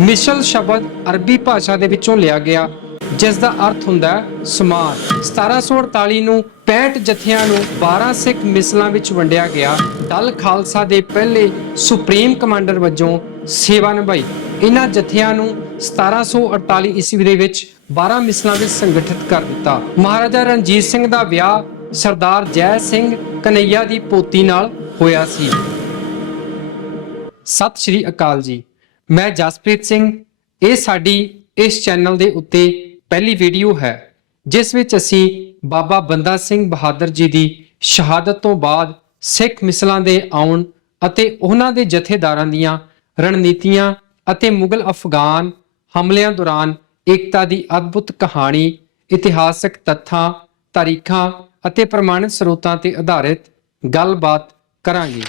ਮਿਸਲ ਸ਼ਬਦ ਅਰਬੀ ਭਾਸ਼ਾ ਦੇ ਵਿੱਚੋਂ ਲਿਆ ਗਿਆ ਜਿਸ ਦਾ ਅਰਥ ਹੁੰਦਾ ਹੈ ਸਮਾਨ। 1748 ਨੂੰ 65 ਜਥਿਆਂ ਨੂੰ 12 ਸਿੱਖ ਮਿਸਲਾਂ ਵਿੱਚ ਵੰਡਿਆ ਗਿਆ। ਦਲ ਖਾਲਸਾ ਦੇ ਪਹਿਲੇ ਸੁਪਰੀਮ ਕਮਾਂਡਰ ਵਜੋਂ ਸੇਵਾ ਨਿਭਾਈ। ਇਹਨਾਂ ਜਥਿਆਂ ਨੂੰ 1748 ਈਸਵੀ ਦੇ ਵਿੱਚ 12 ਮਿਸਲਾਂ ਵਿੱਚ ਸੰਗਠਿਤ ਕਰ ਦਿੱਤਾ। ਮਹਾਰਾਜਾ ਰਣਜੀਤ ਸਿੰਘ ਦਾ ਵਿਆਹ ਸਰਦਾਰ ਜੈ ਸਿੰਘ ਕਨਈਆ ਦੀ ਪੋਤੀ ਨਾਲ ਹੋਇਆ ਸੀ। ਸਤਿ ਸ਼੍ਰੀ ਅਕਾਲ ਜੀ। ਮੈਂ ਜਸਪ੍ਰੀਤ ਸਿੰਘ। ਇਹ ਸਾਡੀ ਇਸ ਚੈਨਲ ਦੇ ਉੱਤੇ ਪਹਿਲੀ ਵੀਡੀਓ ਹੈ, ਜਿਸ ਵਿੱਚ ਅਸੀਂ ਬਾਬਾ ਬੰਦਾ ਸਿੰਘ ਬਹਾਦਰ ਜੀ ਦੀ ਸ਼ਹਾਦਤ ਤੋਂ ਬਾਅਦ ਸਿੱਖ ਮਿਸਲਾਂ ਦੇ ਆਉਣ ਅਤੇ ਉਹਨਾਂ ਦੇ ਜਥੇਦਾਰਾਂ ਦੀਆਂ ਰਣਨੀਤੀਆਂ ਅਤੇ ਮੁਗਲ ਅਫਗਾਨ ਹਮਲਿਆਂ ਦੌਰਾਨ ਏਕਤਾ ਦੀ ਅਦਭੁਤ ਕਹਾਣੀ, ਇਤਿਹਾਸਕ ਤੱਥਾਂ, ਤਾਰੀਖਾਂ ਅਤੇ ਪ੍ਰਮਾਣਿਤ ਸਰੋਤਾਂ ਤੇ ਆਧਾਰਿਤ ਗੱਲਬਾਤ ਕਰਾਂਗੇ।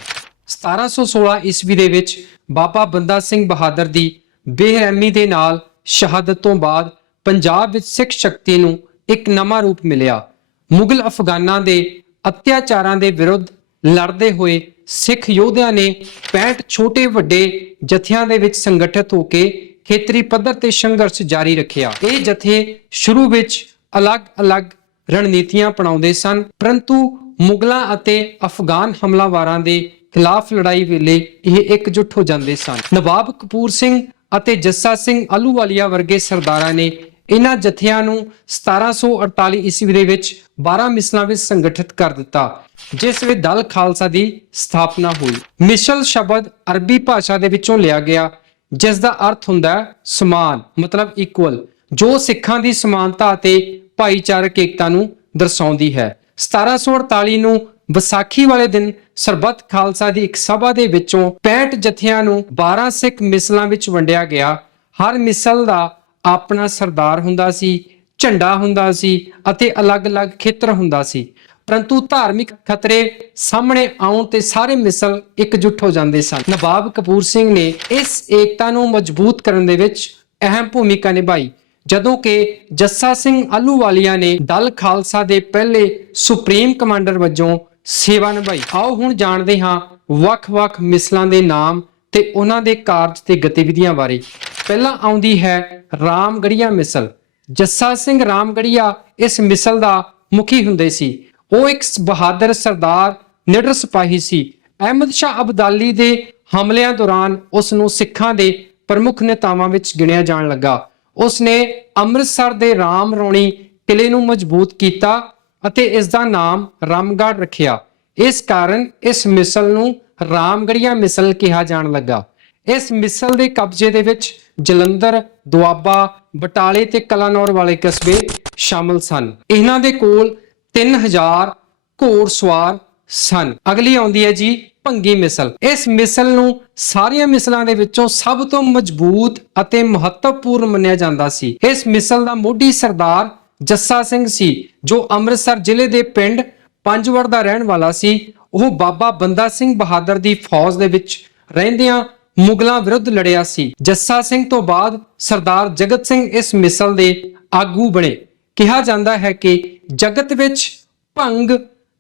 1716 ਈਸਵੀ ਦੇ ਵਿੱਚ ਬਾਬਾ ਬੰਦਾ ਸਿੰਘ ਬਹਾਦਰ ਦੀ ਬੇਰਹਿਮੀ ਦੇ ਨਾਲ ਸ਼ਹਾਦਤ ਤੋਂ ਬਾਅਦ ਪੰਜਾਬ ਵਿੱਚ ਸਿੱਖ ਸ਼ਕਤੀ ਨੂੰ ਇੱਕ ਨਵਾਂ ਰੂਪ ਮਿਲਿਆ। ਮੁਗਲ ਅਫਗਾਨਾਂ ਦੇ ਅਤਿਆਚਾਰਾਂ ਦੇ ਵਿਰੁੱਧ ਲੜਦੇ ਹੋਏ ਸਿੱਖ ਯੋਧਿਆਂ ਨੇ 65 ਛੋਟੇ ਵੱਡੇ ਜਥਿਆਂ ਦੇ ਵਿੱਚ ਸੰਗਠਿਤ ਹੋ ਕੇ ਖੇਤਰੀ ਪੱਧਰ ਤੇ ਸੰਘਰਸ਼ ਜਾਰੀ ਰੱਖਿਆ। ਇਹ ਜਥੇ ਸ਼ੁਰੂ ਵਿੱਚ ਅਲੱਗ-ਅਲੱਗ ਰਣਨੀਤੀਆਂ ਅਪਣਾਉਂਦੇ ਸਨ, ਪਰੰਤੂ ਮੁਗਲਾਂ ਅਤੇ ਅਫਗਾਨ ਹਮਲਾਵਾਰਾਂ ਦੇ ਖਿਲਾਫ ਲੜਾਈ ਵੇਲੇ ਇਹ ਇਕਜੁੱਟ ਹੋ ਜਾਂਦੇ ਸਨ। ਨਵਾਬ ਕਪੂਰ ਸਿੰਘ ਅਤੇ ਜੱਸਾ ਸਿੰਘ ਆਲੂਵਾਲੀਆ ਵਰਗੇ ਸਰਦਾਰਾਂ ਨੇ ਇਹਨਾਂ ਜਥਿਆਂ ਨੂੰ 1748 ਈਸਵੀ ਦੇ ਵਿੱਚ 12 ਮਿਸਲਾਂ ਵਿੱਚ ਸੰਗਠਿਤ ਕਰ ਦਿੱਤਾ, ਜਿਸ ਵਿੱਚ ਦਲ ਖਾਲਸਾ ਦੀ ਸਥਾਪਨਾ ਹੋਈ। ਮਿਸਲ ਸ਼ਬਦ ਅਰਬੀ ਭਾਸ਼ਾ ਦੇ ਵਿੱਚੋਂ ਲਿਆ ਗਿਆ ਜਿਸ ਦਾ ਅਰਥ ਹੁੰਦਾ ਹੈ ਸਮਾਨ, ਮਤਲਬ ਇਕੁਅਲ ਜੋ ਸਿੱਖਾਂ ਦੀ ਸਮਾਨਤਾ ਅਤੇ ਭਾਈਚਾਰਕ ਏਕਤਾ ਨੂੰ ਦਰਸਾਉਂਦੀ ਹੈ। 1748 ਨੂੰ ਵਿਸਾਖੀ ਵਾਲੇ ਦਿਨ ਸਰਬੱਤ ਖਾਲਸਾ ਦੀ ਇੱਕ ਸਭਾ ਦੇ ਵਿੱਚੋਂ 65 ਜਥਿਆਂ ਨੂੰ 12 ਸਿੱਖ ਮਿਸਲਾਂ ਵਿੱਚ ਵੰਡਿਆ ਗਿਆ। ਹਰ ਮਿਸਲ ਦਾ ਆਪਣਾ ਸਰਦਾਰ ਹੁੰਦਾ ਸੀ, ਝੰਡਾ ਹੁੰਦਾ ਸੀ ਅਤੇ ਅਲੱਗ-ਅਲੱਗ ਖੇਤਰ ਹੁੰਦਾ ਸੀ। ਪਰੰਤੂ ਧਾਰਮਿਕ ਖਤਰੇ ਸਾਹਮਣੇ ਆਉਣ ਤੇ ਸਾਰੇ ਮਿਸਲ ਇਕਜੁੱਟ ਹੋ ਜਾਂਦੇ ਸਨ। ਨਵਾਬ ਕਪੂਰ ਸਿੰਘ ਨੇ ਇਸ ਏਕਤਾ ਨੂੰ ਮਜ਼ਬੂਤ ਕਰਨ ਦੇ ਵਿੱਚ ਅਹਿਮ ਭੂਮਿਕਾ ਨਿਭਾਈ, ਜਦੋਂ ਕਿ ਜੱਸਾ ਸਿੰਘ ਆਲੂਵਾਲੀਆ ਨੇ ਦਲ ਖਾਲਸਾ ਦੇ ਪਹਿਲੇ ਸੁਪਰੀਮ ਕਮਾਂਡਰ ਵਜੋਂ ਸੇਵਾ ਨਿਭਾਈ। ਆਓ ਹੁਣ ਜਾਣਦੇ ਹਾਂ ਵੱਖ-ਵੱਖ ਮਿਸਲਾਂ ਦੇ ਨਾਮ ਤੇ ਉਹਨਾਂ ਦੇ ਕਾਰਜ ਤੇ ਗਤੀਵਿਧੀਆਂ ਬਾਰੇ। ਪਹਿਲਾਂ ਆਉਂਦੀ ਹੈ ਰਾਮਗੜੀਆ ਮਿਸਲ। ਜੱਸਾ ਸਿੰਘ ਰਾਮਗੜੀਆ ਇਸ ਮਿਸਲ ਦਾ ਮੁਖੀ ਹੁੰਦੇ ਸੀ। ਉਹ ਇੱਕ ਬਹਾਦਰ ਸਰਦਾਰ ਨਿਡਰ ਸਿਪਾਹੀ ਸੀ। ਅਹਿਮਦ ਸ਼ਾਹ ਅਬਦਾਲੀ ਦੇ ਹਮਲਿਆਂ ਦੌਰਾਨ ਉਸ ਨੂੰ ਸਿੱਖਾਂ ਦੇ ਪ੍ਰਮੁੱਖ ਨੇਤਾਵਾਂ ਵਿੱਚ ਗਿਣਿਆ ਜਾਣ ਲੱਗਾ। ਉਸ ਨੇ ਅੰਮ੍ਰਿਤਸਰ ਦੇ ਰਾਮ ਰੌਣੀ ਕਿਲੇ ਨੂੰ ਮਜ਼ਬੂਤ ਕੀਤਾ ਅਤੇ ਇਸ ਦਾ ਨਾਮ ਰਾਮਗੜ ਰੱਖਿਆ। ਇਸ ਕਾਰਨ ਇਸ ਮਿਸਲ ਨੂੰ ਰਾਮਗੜੀਆ ਮਿਸਲ ਕਿਹਾ ਜਾਣ ਲੱਗਾ। ਇਸ ਮਿਸਲ ਦੇ ਕਬਜ਼ੇ ਦੇ ਵਿੱਚ ਜਲੰਧਰ, ਦੁਆਬਾ, ਬਟਾਲੇ ਤੇ ਕਲਾਨੌਰ ਵਾਲੇ ਕਸਬੇ ਸ਼ਾਮਲ ਸਨ। ਇਹਨਾਂ ਦੇ ਕੋਲ 3000 ਘੋੜਸਵਾਰ ਸਨ। ਅਗਲੀ ਆਉਂਦੀ ਹੈ ਜੀ ਭੰਗੀ ਮਿਸਲ। ਇਸ ਮਿਸਲ ਨੂੰ ਸਾਰੀਆਂ ਮਿਸਲਾਂ ਦੇ ਵਿੱਚੋਂ ਸਭ ਤੋਂ ਮਜ਼ਬੂਤ ਅਤੇ ਮਹੱਤਵਪੂਰਨ ਮੰਨਿਆ ਜਾਂਦਾ ਸੀ। ਇਸ ਮਿਸਲ ਦਾ ਮੋਢੀ ਸਰਦਾਰ ਜੱਸਾ ਸਿੰਘ ਸੀ, ਜੋ ਅੰਮ੍ਰਿਤਸਰ ਜ਼ਿਲ੍ਹੇ ਦੇ ਪਿੰਡ ਪੰਜਵੜ ਦਾ ਰਹਿਣ ਵਾਲਾ ਸੀ। ਉਹ ਬਾਬਾ ਬੰਦਾ ਸਿੰਘ ਬਹਾਦਰ ਦੀ ਫੌਜ ਦੇ ਵਿੱਚ ਰਹਿੰਦਿਆਂ ਮੁਗਲਾਂ ਵਿਰੁੱਧ ਲੜਿਆ ਸੀ। ਜੱਸਾ ਸਿੰਘ ਤੋਂ ਬਾਅਦ ਸਰਦਾਰ ਜਗਤ ਸਿੰਘ ਇਸ ਮਿਸਲ ਦੇ ਆਗੂ ਬਣੇ। ਕਿਹਾ ਜਾਂਦਾ ਹੈ ਕਿ ਜਗਤ ਵਿੱਚ ਭੰਗ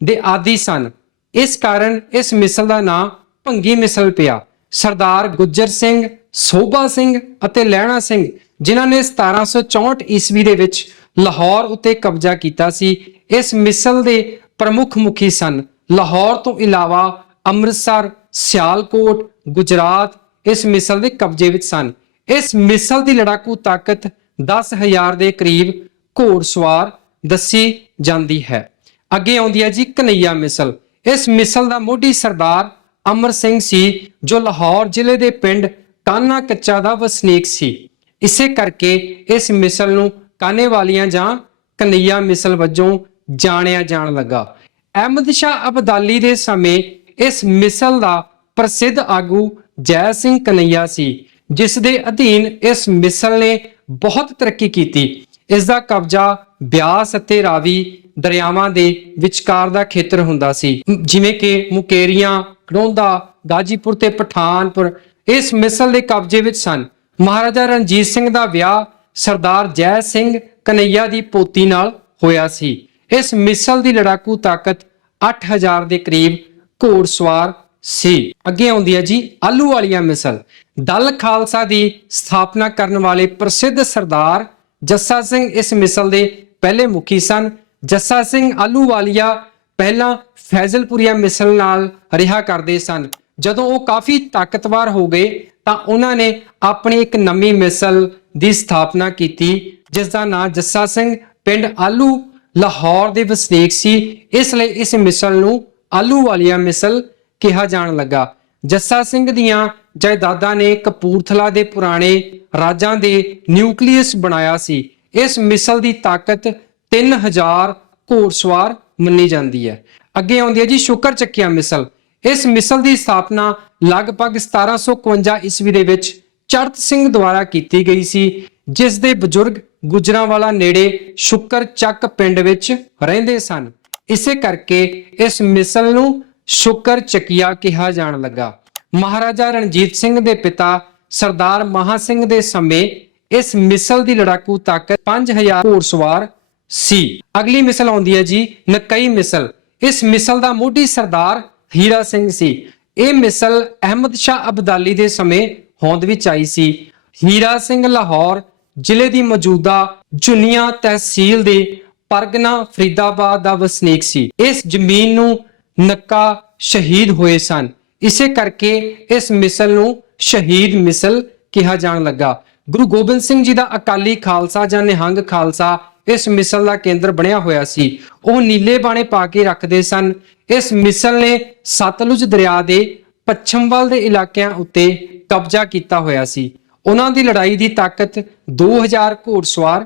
ਦੇ ਆਦੀ ਸਨ। ਇਸ ਕਾਰਨ ਇਸ ਮਿਸਲ ਦਾ ਨਾਂ ਭੰਗੀ ਮਿਸਲ ਪਿਆ। ਸਰਦਾਰ ਗੁੱਜਰ ਸਿੰਘ, ਸੋਭਾ ਸਿੰਘ ਅਤੇ ਲਹਿਣਾ ਸਿੰਘ, ਜਿਨ੍ਹਾਂ ਨੇ 1764 ਈਸਵੀ ਦੇ ਵਿੱਚ ਲਾਹੌਰ ਉੱਤੇ ਕਬਜ਼ਾ ਕੀਤਾ ਸੀ। ਇਸ ਮਿਸਲ ਦੇ ਪ੍ਰਮੁੱਖ ਮੁਖੀ ਸਨ। ਲਾਹੌਰ ਤੋਂ ਇਲਾਵਾ ਅੰਮ੍ਰਿਤਸਰ, ਸਿਆਲਕੋਟ, ਗੁਜਰਾਤ ਇਸ ਮਿਸਲ ਦੇ ਕਬਜ਼ੇ ਵਿੱਚ ਸਨ। ਇਸ ਮਿਸਲ ਦੀ ਲੜਾਕੂ ਤਾਕਤ 10000 ਦੇ ਕਰੀਬ ਘੋੜਸਵਾਰ ਦੱਸੀ ਜਾਂਦੀ ਹੈ। ਅੱਗੇ ਆਉਂਦੀ ਹੈ ਜੀ ਕਨਈਆ ਮਿਸਲ। ਇਸ ਮਿਸਲ ਦਾ ਮੋਢੀ ਸਰਦਾਰ ਅਮਰ ਸਿੰਘ ਸੀ, ਜੋ ਲਾਹੌਰ ਜ਼ਿਲ੍ਹੇ ਦੇ ਪਿੰਡ ਕਾਨਾ ਕੱਚਾ ਦਾ ਵਸਨੀਕ ਸੀ। ਇਸੇ ਕਰਕੇ ਇਸ ਮਿਸਲ ਨੂੰ ਕਾਨੇ ਵਾਲੀਆਂ ਜਾਂ ਕਨਈਆ ਮਿਸਲ ਵਜੋਂ ਜਾਣਿਆ ਜਾਣ ਲੱਗਾ। ਅਹਿਮਦ ਸ਼ਾਹ ਅਬਦਾਲੀ ਦੇ ਸਮੇਂ ਇਸ ਮਿਸਲ ਦਾ ਪ੍ਰਸਿੱਧ ਆਗੂ ਜੈ ਸਿੰਘ ਕਨਈਆ ਸੀ, ਜਿਸ ਦੇ ਅਧੀਨ ਇਸ ਮਿਸਲ ਨੇ ਬਹੁਤ ਤਰੱਕੀ ਕੀਤੀ। ਇਸ ਦਾ ਕਬਜ਼ਾ ਬਿਆਸ ਅਤੇ ਰਾਵੀ ਦਰਿਆਵਾਂ ਦੇ ਵਿਚਕਾਰ ਦਾ ਖੇਤਰ ਹੁੰਦਾ ਸੀ, ਜਿਵੇਂ ਕਿ ਮੁਕੇਰੀਆਂ ਖੜੋਂਦਾ ਗਾਜੀਪੁਰ ਤੇ ਪਠਾਨਪੁਰ। ਇਸ ਮਿਸਲ ਦੇ ਕਬਜ਼ੇ ਵਿੱਚ ਸਨ। ਮਹਾਰਾਜਾ ਰਣਜੀਤ ਸਿੰਘ ਦਾ ਵਿਆਹ ਸਰਦਾਰ ਜੈ ਸਿੰਘ ਕਨਈਆ ਦੀ ਪੋਤੀ ਨਾਲ ਹੋਇਆ ਸੀ। ਇਸ ਮਿਸਲ ਦੀ ਲੜਾਕੂ ਤਾਕਤ 8000 ਦੇ ਕਰੀਬ ਘੋੜਸਵਾਰ ਸੀ। ਅੱਗੇ ਆਉਂਦੀ ਹੈ ਜੀ ਆਲੂ ਵਾਲੀਆ ਮਿਸਲ। ਦਲ ਖਾਲਸਾ ਦੀ ਸਥਾਪਨਾ ਕਰਨ ਵਾਲੇ ਪ੍ਰਸਿੱਧ ਸਰਦਾਰ ਜੱਸਾ ਸਿੰਘ ਇਸ ਮਿਸਲ ਦੇ ਪਹਿਲੇ ਮੁਖੀ ਸਨ। ਜੱਸਾ ਸਿੰਘ ਆਲੂ ਵਾਲੀਆ ਪਹਿਲਾਂ ਫੈਜ਼ਲਪੁਰੀਆ ਮਿਸਲ ਨਾਲ ਰਿਹਾ ਕਰਦੇ ਸਨ। ਜਦੋਂ ਉਹ ਕਾਫੀ ਤਾਕਤਵਰ ਹੋ ਗਏ ਤਾਂ ਉਹਨਾਂ ਨੇ ਆਪਣੀ ਇੱਕ ਨਵੀਂ ਮਿਸਲ ਦੀ ਸਥਾਪਨਾ ਕੀਤੀ ਜਿਸ ਦਾ ਨਾਮ ਜੱਸਾ ਸਿੰਘ ਪਿੰਡ ਆਲੂ, ਲਾਹੌਰ ਦੇ ਵਸਨੀਕ ਸੀ। ਇਸ ਲਈ ਇਸ ਮਿਸਲ ਨੂੰ ਆਲੂ ਵਾਲੀਆ ਮਿਸਲ ਕਿਹਾ ਜਾਣ ਲੱਗਾ। ਜੱਸਾ ਸਿੰਘ ਦੀਆਂ ਜਾਇਦਾਦਾਂ ਨੇ ਕਪੂਰਥਲਾ ਦੇ ਪੁਰਾਣੇ ਰਾਜਾਂ ਦੇ ਨਿਊਕਲੀਅਸ ਬਣਾਇਆ ਸੀ। ਇਸ ਮਿਸਲ ਦੀ ਤਾਕਤ 3000 ਘੋੜਸਵਾਰ ਮੰਨੀ ਜਾਂਦੀ ਹੈ। ਅੱਗੇ ਆਉਂਦੀ ਹੈ ਜੀ ਸ਼ੁਕਰ ਚੱਕੀਆਂ ਮਿਸਲ। ਇਸ ਮਿਸਲ ਦੀ ਸਥਾਪਨਾ ਲਗਭਗ 1751 ਈਸਵੀ ਦੇ ਵਿੱਚ ਚੜਤ ਸਿੰਘ ਦੁਆਰਾ ਕੀਤੀ ਗਈ ਸੀ, ਜਿਸ ਦੇ ਬਜ਼ੁਰਗ ਗੁਜਰਾਂਵਾਲਾ ਨੇੜੇ ਸ਼ੁਕਰ ਚੱਕ ਪਿੰਡ ਵਿੱਚ ਰਹਿੰਦੇ ਸਨ। ਇਸੇ ਕਰਕੇ ਇਸ ਮਿਸਲ ਨੂੰ ਸ਼ੁਕਰ ਚੱਕੀਆ ਕਿਹਾ ਜਾਣ ਲੱਗਾ। ਮਹਾਰਾਜਾ ਰਣਜੀਤ ਸਿੰਘ ਦੇ ਪਿਤਾ ਸਰਦਾਰ ਮਹਾ ਸਿੰਘ ਦੇ ਸਮੇਂ ਇਸ ਮਿਸਲ ਦੀ ਲੜਾਕੂ ਤਾਕਤ 5000 ਘੋੜਸਵਾਰ ਸੀ। ਅਗਲੀ ਮਿਸਲ ਆਉਂਦੀ ਹੈ ਜੀ, ਨਕਈ ਮਿਸਲ। ਇਸ ਮਿਸਲ ਦਾ ਮੋਢੀ ਸਰਦਾਰ ਹੀਰਾ ਸਿੰਘ ਸੀ। ਇਹ ਮਿਸਲ ਅਹਿਮਦ ਸ਼ਾਹ ਅਬਦਾਲੀ ਦੇ ਸਮੇਂ ਹੋਂਦ ਵਿੱਚ ਆਈ ਸੀ। ਹੀਰਾ ਸਿੰਘ ਲਾਹੌਰ ਜ਼ਿਲ੍ਹੇ ਦੀ ਮੌਜੂਦਾ ਜੁਨੀਆ ਤਹਿਸੀਲ ਦੇ ਪਰਗਨਾ ਫਰੀਦਾਬਾਦ ਦਾ ਵਸਨੀਕ ਸੀ। ਇਸ ਜ਼ਮੀਨ ਨੂੰ ਨੱਕਾ ਸ਼ਹੀਦ ਹੋਏ ਸਨ। ਇਸੇ ਕਰਕੇ ਇਸ ਮਿਸਲ ਨੂੰ ਸ਼ਹੀਦ ਮਿਸਲ ਕਿਹਾ ਜਾਣ ਲੱਗਾ। ਗੁਰੂ ਗੋਬਿੰਦ ਸਿੰਘ ਜੀ ਦਾ ਅਕਾਲੀ ਖਾਲਸਾ ਜਾਂ ਨਿਹੰਗ ਖਾਲਸਾ ਇਸ ਮਿਸਲ ਦਾ ਕੇਂਦਰ ਬਣਿਆ ਹੋਇਆ ਸੀ। ਉਹ ਨੀਲੇ ਬਾਣੇ ਪਾ ਕੇ ਰੱਖਦੇ ਸਨ। ਇਸ ਮਿਸਲ ਨੇ ਸਤਲੁਜ ਦਰਿਆ ਦੇ ਪੱਛਮ ਵੱਲ ਦੇ ਇਲਾਕਿਆਂ ਉੱਤੇ ਕਬਜ਼ਾ ਕੀਤਾ ਹੋਇਆ ਸੀ। ਉਹਨਾਂ ਦੀ ਲੜਾਈ ਦੀ ਤਾਕਤ 2000 ਘੋੜਸਵਾਰ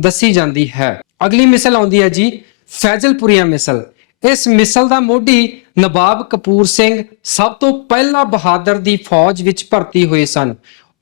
ਦੱਸੀ ਜਾਂਦੀ ਹੈ। ਅਗਲੀ ਮਿਸਲ ਆਉਂਦੀ ਹੈ ਜੀ, ਫੈਜ਼ਲਪੁਰੀਆ ਮਿਸਲ। ਇਸ ਮਿਸਲ ਦਾ ਮੋਢੀ ਨਵਾਬ ਕਪੂਰ ਸਿੰਘ ਸਭ ਤੋਂ ਪਹਿਲਾਂ ਬਹਾਦਰ ਦੀ ਫੌਜ ਵਿੱਚ ਭਰਤੀ ਹੋਏ ਸਨ।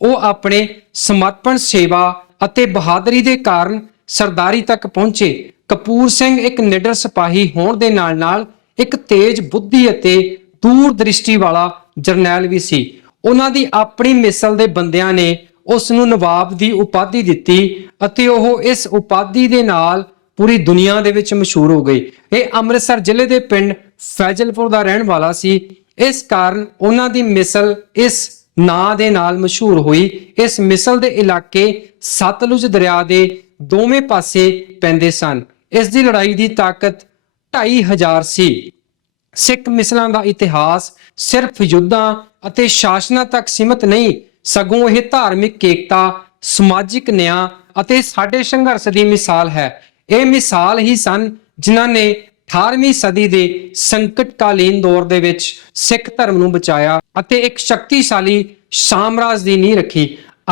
ਉਹ ਆਪਣੇ ਸਮਰਪਣ, ਸੇਵਾ ਅਤੇ ਬਹਾਦਰੀ ਦੇ ਕਾਰਨ ਸਰਦਾਰੀ ਤੱਕ ਪਹੁੰਚੇ। ਕਪੂਰ ਸਿੰਘ ਇੱਕ ਨਿਡਰ ਸਿਪਾਹੀ ਹੋਣ ਦੇ ਨਾਲ-ਨਾਲ ਇੱਕ ਤੇਜ਼ ਬੁੱਧੀ ਅਤੇ ਦੂਰ ਦ੍ਰਿਸ਼ਟੀ ਵਾਲਾ ਜਰਨੈਲ ਵੀ ਸੀ। ਉਹਨਾਂ ਦੀ ਆਪਣੀ ਮਿਸਲ ਦੇ ਬੰਦਿਆਂ ਨੇ ਉਸ ਨੂੰ ਨਵਾਬ ਦੀ ਉਪਾਧੀ ਦਿੱਤੀ ਅਤੇ ਉਹ ਇਸ ਉਪਾਧੀ ਦੇ ਨਾਲ ਪੂਰੀ ਦੁਨੀਆ ਦੇ ਵਿੱਚ ਮਸ਼ਹੂਰ ਹੋ ਗਈ ਇਹ ਅੰਮ੍ਰਿਤਸਰ ਜ਼ਿਲ੍ਹੇ ਦੇ ਪਿੰਡ ਫੈਜ਼ਲਪੁਰ ਦਾ ਰਹਿਣ ਵਾਲਾ ਸੀ। ਇਸ ਕਾਰਨ ਉਹਨਾਂ ਦੀ ਮਿਸਲ ਇਸ ਨਾਂ ਦੇ ਨਾਲ ਮਸ਼ਹੂਰ ਹੋਈ। ਇਸ ਮਿਸਲ ਦੇ ਇਲਾਕੇ ਸਤਲੁਜ ਦਰਿਆ ਦੇ ਦੋਵੇਂ ਪਾਸੇ ਪੈਂਦੇ ਸਨ। ਇਸ ਦੀ ਲੜਾਈ ਦੀ ਤਾਕਤ 2500 ਸੀ। ਸਿੱਖ ਮਿਸਲਾਂ ਦਾ ਇਤਿਹਾਸ ਸਿਰਫ ਯੁੱਧਾਂ ਅਤੇ ਸ਼ਾਸਨਾਂ ਤੱਕ ਸੀਮਿਤ ਨਹੀਂ, ਸਗੋਂ ਇਹ ਧਾਰਮਿਕ ਏਕਤਾ, ਸਮਾਜਿਕ ਨਿਆਂ ਅਤੇ ਸਾਡੇ ਸੰਘਰਸ਼ ਦੀ ਮਿਸਾਲ ਹੈ। ਇਹ ਮਿਸਾਲ ਹੀ ਸਨ ਜਿਨ੍ਹਾਂ ਨੇ 18ਵੀਂ ਸਦੀ ਦੇ ਸੰਕਟਕਾਲੀਨ ਦੌਰ ਦੇ ਵਿੱਚ ਸਿੱਖ ਧਰਮ ਨੂੰ ਬਚਾਇਆ ਅਤੇ ਇੱਕ ਸ਼ਕਤੀਸ਼ਾਲੀ ਸਾਮਰਾਜ ਦੀ ਨੀਂਹ ਰੱਖੀ।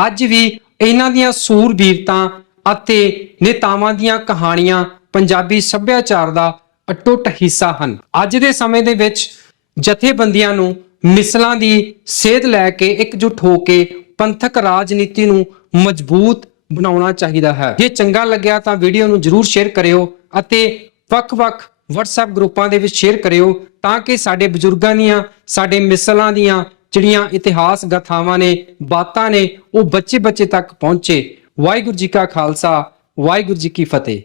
ਅੱਜ ਵੀ ਇਹਨਾਂ ਦੀਆਂ ਸੂਰਬੀਰਤਾਂ ਅਤੇ ਨੇਤਾਵਾਂ ਦੀਆਂ ਕਹਾਣੀਆਂ ਪੰਜਾਬੀ ਸੱਭਿਆਚਾਰ ਦਾ ਅਟੁੱਟ ਹਿੱਸਾ ਹਨ। ਅੱਜ ਦੇ ਸਮੇਂ ਦੇ ਵਿੱਚ ਜਥੇਬੰਦੀਆਂ ਨੂੰ ਮਿਸਲਾਂ ਦੀ ਸੇਧ ਲੈ ਕੇ ਇਕਜੁੱਟ ਹੋ ਕੇ ਪੰਥਕ ਰਾਜਨੀਤੀ ਨੂੰ ਮਜ਼ਬੂਤ ਬਣਾਉਣਾ ਚਾਹੀਦਾ ਹੈ। ਜੇ ਚੰਗਾ ਲੱਗਿਆ ਤਾਂ ਵੀਡੀਓ ਨੂੰ ਜਰੂਰ ਸ਼ੇਅਰ ਕਰਿਓ ਅਤੇ ਵੱਖ-ਵੱਖ WhatsApp ਗਰੁੱਪਾਂ ਦੇ ਵਿੱਚ ਸ਼ੇਅਰ ਕਰਿਓ ਤਾਂ ਕਿ ਸਾਡੇ ਬਜ਼ੁਰਗਾਂ ਦੀਆਂ, ਸਾਡੇ ਮਿਸਲਾਂ ਦੀਆਂ ਜਿਹੜੀਆਂ ਇਤਿਹਾਸ ਗਾਥਾਵਾਂ ਨੇ, ਬਾਤਾਂ ਨੇ, ਉਹ ਬੱਚੇ-ਬੱਚੇ ਤੱਕ ਪਹੁੰਚੇ। ਵਾਹਿਗੁਰੂ ਜੀ ਕਾ ਖਾਲਸਾ, ਵਾਹਿਗੁਰੂ ਜੀ ਕੀ ਫਤਿਹ।